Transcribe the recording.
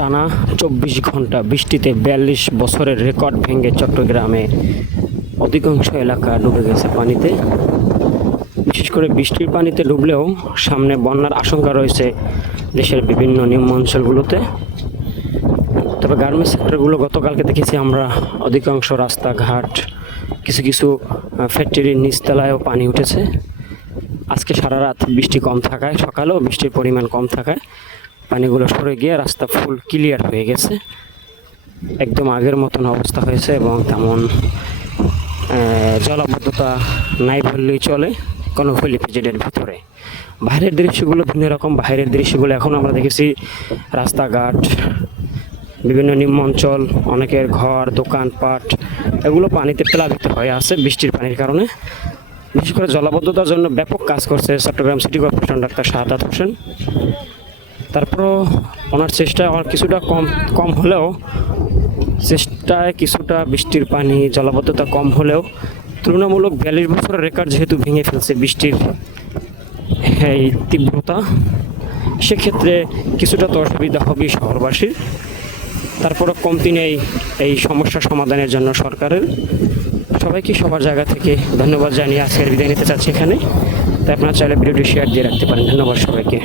টানা ২৪ ঘন্টা বৃষ্টিতে ৪২ বছরের রেকর্ড ভেঙে চট্টগ্রামে অধিকাংশ এলাকা ডুবে গেছে পানিতে। বিশেষ করে বৃষ্টির পানিতে ডুবলেও সামনে বন্যার আশঙ্কা রয়েছে দেশের বিভিন্ন নিম্ন অঞ্চলগুলোতে। তবে গার্মেন্টস সেক্টরগুলো গতকালকে দেখেছি আমরা অধিকাংশ রাস্তাঘাট, কিছু কিছু ফ্যাক্টরির নিচতলায়ও পানি উঠেছে। আজকে সারা রাত বৃষ্টি কম থাকায়, সকালেও বৃষ্টির পরিমাণ কম থাকায় পানিগুলো সরে গিয়ে রাস্তা ফুল ক্লিয়ার হয়ে গেছে, একদম আগের মতন অবস্থা হয়েছে এবং তেমন জলাবদ্ধতা নাই বললেই চলে কর্ণফুলী পিজেডের ভিতরে। বাইরের দৃশ্যগুলো ভিন্ন রকম। বাইরের দৃশ্যগুলো এখন আমরা দেখেছি রাস্তাঘাট, বিভিন্ন নিম্ন অঞ্চল, অনেকের ঘর, দোকানপাট এগুলো পানিতে প্লাবিত হয়ে আছে বৃষ্টির পানির কারণে। বিশেষ করে জলাবদ্ধতার জন্য ব্যাপক কাজ করছে Chittagong city corporation doctor Shahadat Hossain. তারপরও ওনার চেষ্টা কিছুটা কম হলেও, চেষ্টায় কিছুটা বৃষ্টির পানি জলাবদ্ধতা কম হলেও তুলনামূলক ৪২ বছরের রেকর্ড যেহেতু ভেঙে ফেলছে বৃষ্টির এই তীব্রতা, সেক্ষেত্রে কিছুটা তো অসুবিধা হবেই শহরবাসীর। তারপরও কমতি নেই এই সমস্যা সমাধানের জন্য সরকারের। সবাইকে সবার জায়গা থেকে ধন্যবাদ জানিয়ে আজকের বিদায় নিতে চাচ্ছি এখানে। তাই আপনারা চাইলে ভিডিওটি শেয়ার দিয়ে রাখতে পারেন। ধন্যবাদ সবাইকে।